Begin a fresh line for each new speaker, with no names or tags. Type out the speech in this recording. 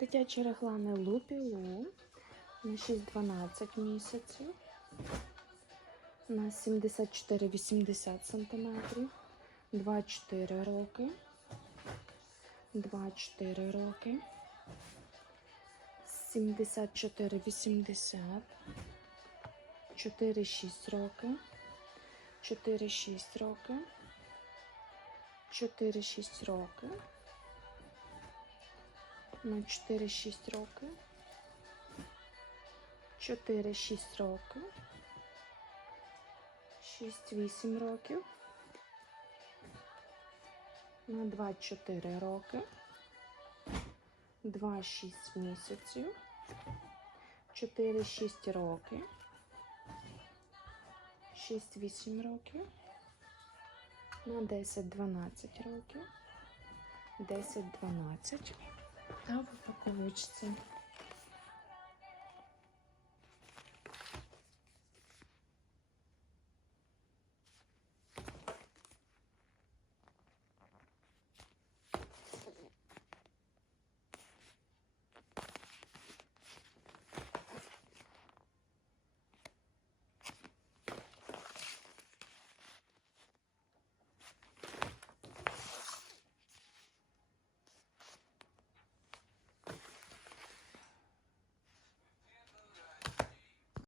Дитячі реглани Лупілу на 6-12 місяців, на 74-80 см, 2-4 роки, 2-4 роки, 74-80, 4-6 роки, 4-6 роки, 4-6 роки, на 4-6 роки, 4-6 роки, 6-8 років, на 2-4 роки, 2-6 місяців, 4-6 роки, 6-8 років, на 10-12 років, 10-12 та в упаковочці.